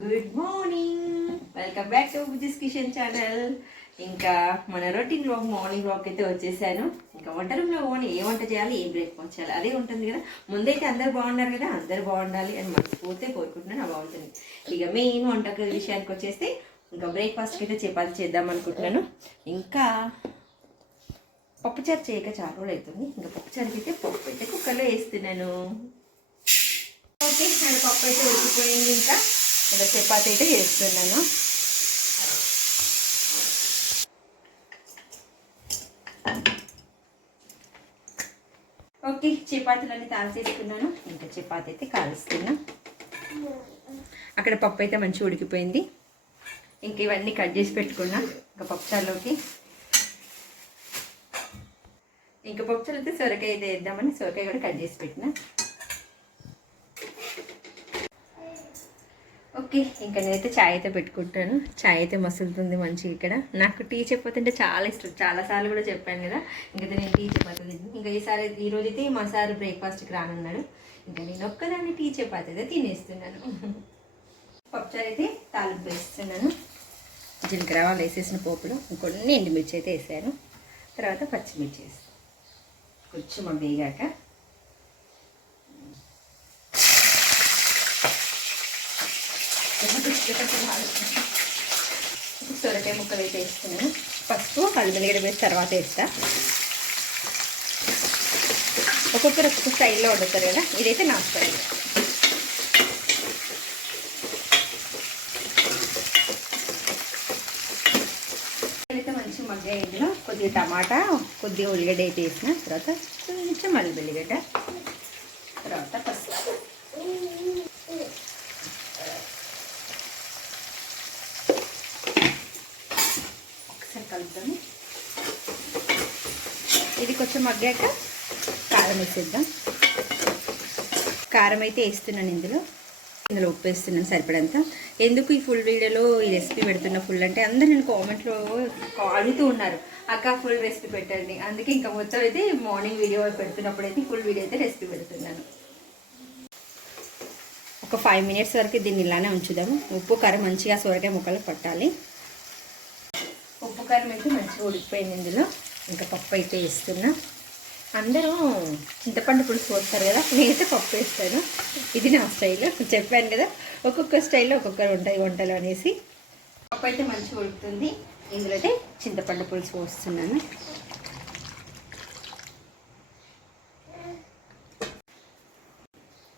Good morning welcome back to Bujjis Kishan channel ఇంకా మన routine vlog morning vlog అయితే వచ్చేసాను. ఇంకా వంట రూమ్లో పోనీ ఏ వంట చేయాలి ఏ బ్రేక్ఫాస్ట్ చేయాలి అదే ఉంటుంది కదా. ముందైతే అందరు బాగున్నారు కదా అందరు బాగుండాలి అని మనస్ఫూర్తిగా కోరుకుంటున్నాను బాగుంటుంది ఇక మెయిన్ వంట విషయానికి వచ్చేస్తే ఇంకా బ్రేక్ఫాస్ట్కి అయితే చపాతి చేద్దాం అనుకుంటున్నాను. ఇంకా పప్పుచారు చేయక చాలా రోజులు అవుతుంది. ఇంకా పప్పుచారుకి అయితే పప్పు అయితే కుక్కర్లో వేస్తున్నాను. ఓకే నేను పప్పు అయితే ఉడికిపోయింది ఇంకా. ఇంకా చపాతి అయితే చేస్తున్నాను. ఓకే చపాతీలన్నీ కాల్చేసుకున్నాను ఇంకా చపాతి అయితే కాలుస్తున్నా. అక్కడ పప్పు అయితే మంచిగా ఉడికిపోయింది. ఇంక ఇవన్నీ కట్ చేసి పెట్టుకున్నా ఇంకా పప్పుచారులోకి. ఇంకా పప్పుచారు అయితే సొరకాయ అయితే వేద్దామని సొరకాయ కూడా కట్ చేసి పెట్టినా. ఓకే ఇంకా నేనైతే చాయ్ అయితే పెట్టుకుంటాను. చాయ్ అయితే మసులుతుంది మంచిగా ఇక్కడ. నాకు టీ చపాతి చాలా ఇష్టం. చాలాసార్లు కూడా చెప్పాను కదా ఇంకా నేను టీ చపాతి ఇంకా ఈసారి ఈ రోజు అయితే మా సార్ బ్రేక్ఫాస్ట్కి రానున్నాడు. ఇంకా నేను ఒక్కదాన్ని టీ చపాతి అయితే తినేస్తున్నాను. పప్పుచారు అయితే తాలింపు వేస్తున్నాను. జీలకర్ర ఆవాలు వేసేసిన పోపులో ఇంకొన్ని ఎండుమిర్చి అయితే వేసాను. తర్వాత పచ్చిమిర్చి వేస్తాను. కొంచెం వేగాక సొరకాయ ముక్కలు అయితే వేస్తున్నాను పసుపు కలుపులిగడ వేసి తర్వాత వేస్తా. ఒక్కొక్కరు ఒక్కొక్క స్టైల్లో వండుతారు కదా ఇదైతే నా స్టైల్. అయితే మంచి మగ్గ ఇందులో కొద్దిగా టమాటా కొద్దిగా ఉల్లిగడ్డ అయితే వేసిన తర్వాత కొంచెం మళ్ళీ ఉల్లిగడ్డ తర్వాత పసుపు ఒకసారి కలుపుతాము ఇది కొంచెం మగ్గాక కారం వేసేద్దాం. కారం అయితే వేస్తున్నాను ఇందులో. ఇందులో ఉప్పు వేస్తున్నాను సరిపడంత. ఎందుకు ఈ ఫుల్ వీడియోలో ఈ రెసిపీ పెడుతున్న ఫుల్ అంటే అందరు నేను కామెంట్లో అడుగుతూ ఉన్నారు. అక్క ఫుల్ రెసిపీ పెట్టండి. అందుకే ఇంకా మొత్తం అయితే మార్నింగ్ వీడియో పెడుతున్నప్పుడు అయితే ఫుల్ వీడియో అయితే రెసిపీ పెడుతున్నాను. ఒక ఫైవ్ మినిట్స్ వరకు దీన్ని ఇలానే ఉంచుదాము. ఉప్పు కారం మంచిగా సొరకాయ ముక్కలు పట్టాలి. పప్పు కారం అయితే మంచిగా ఉడికిపోయింది ఇందులో. ఇంకా పప్పు అయితే వేస్తున్నా. అందరూ చింతపండు పులుసు పోస్తారు కదా నేనైతే పప్పు వేస్తాను. ఇది నా స్టైల్. చెప్పాను కదా ఒక్కొక్క స్టైల్లో ఒక్కొక్కరు ఉంటాయి వంటలు అనేసి. పప్పు అయితే మంచిగా ఉడుకుతుంది. ఇందులో అయితే చింతపండు పులుసు పోస్తున్నాను.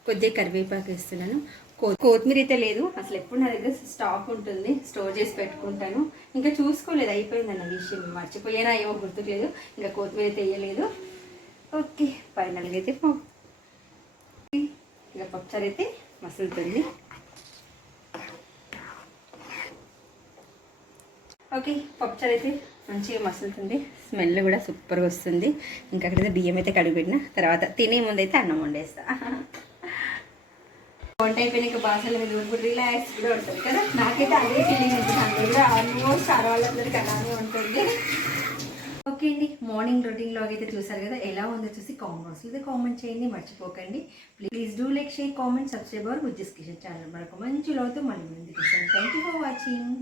కొద్దిగా కరివేపాకు వేస్తున్నాను. కొత్తిమీర అయితే లేదు. అసలు ఎప్పుడు నా దగ్గర స్టాక్ ఉంటుంది. స్టోర్ చేసి పెట్టుకుంటాను. ఇంకా చూసుకోలేదు. అయిపోయింది అన్న విషయం. మర్చిపోయానా ఏమో గుర్తులేదు. ఇంకా కొత్తిమీర అయితే వేయలేదు. ఓకే. ఫైనల్గా అయితే ఇంకా పప్పుచారు అయితే మసులుతుంది. ఓకే. పప్పుచారు అయితే మంచిగా మసులుతుంది. స్మెల్ కూడా సూపర్గా వస్తుంది. ఇంకా అక్కడైతే బియ్యం అయితే కడిగిపెట్టిన తర్వాత తినే ముందు అయితే అన్నం వండేస్తా. వంట అయిపోయినాక బాసల మీద కూడా రిలాక్స్ కూడా ఉంటుంది కదా? నాకైతే అదే ఫీలింగ్ ఉంటుంది ఆల్మోస్ట్ సార్ వాళ్ళందరికీ అలానే ఉంటుంది. ఓకే అండి మార్నింగ్ రొటీన్ లాగ్ అయితే చూసారు కదా? ఎలా ఉందో చూసి కామెంట్స్ అయితే కామెంట్ చేయండి మర్చిపోకండి. Please do like share comment subscribe our Bujjis Kishan channel మనకు మంచి లోతో మళ్ళీ ముందుకు థ్యాంక్ యూ ఫర్ వాచింగ్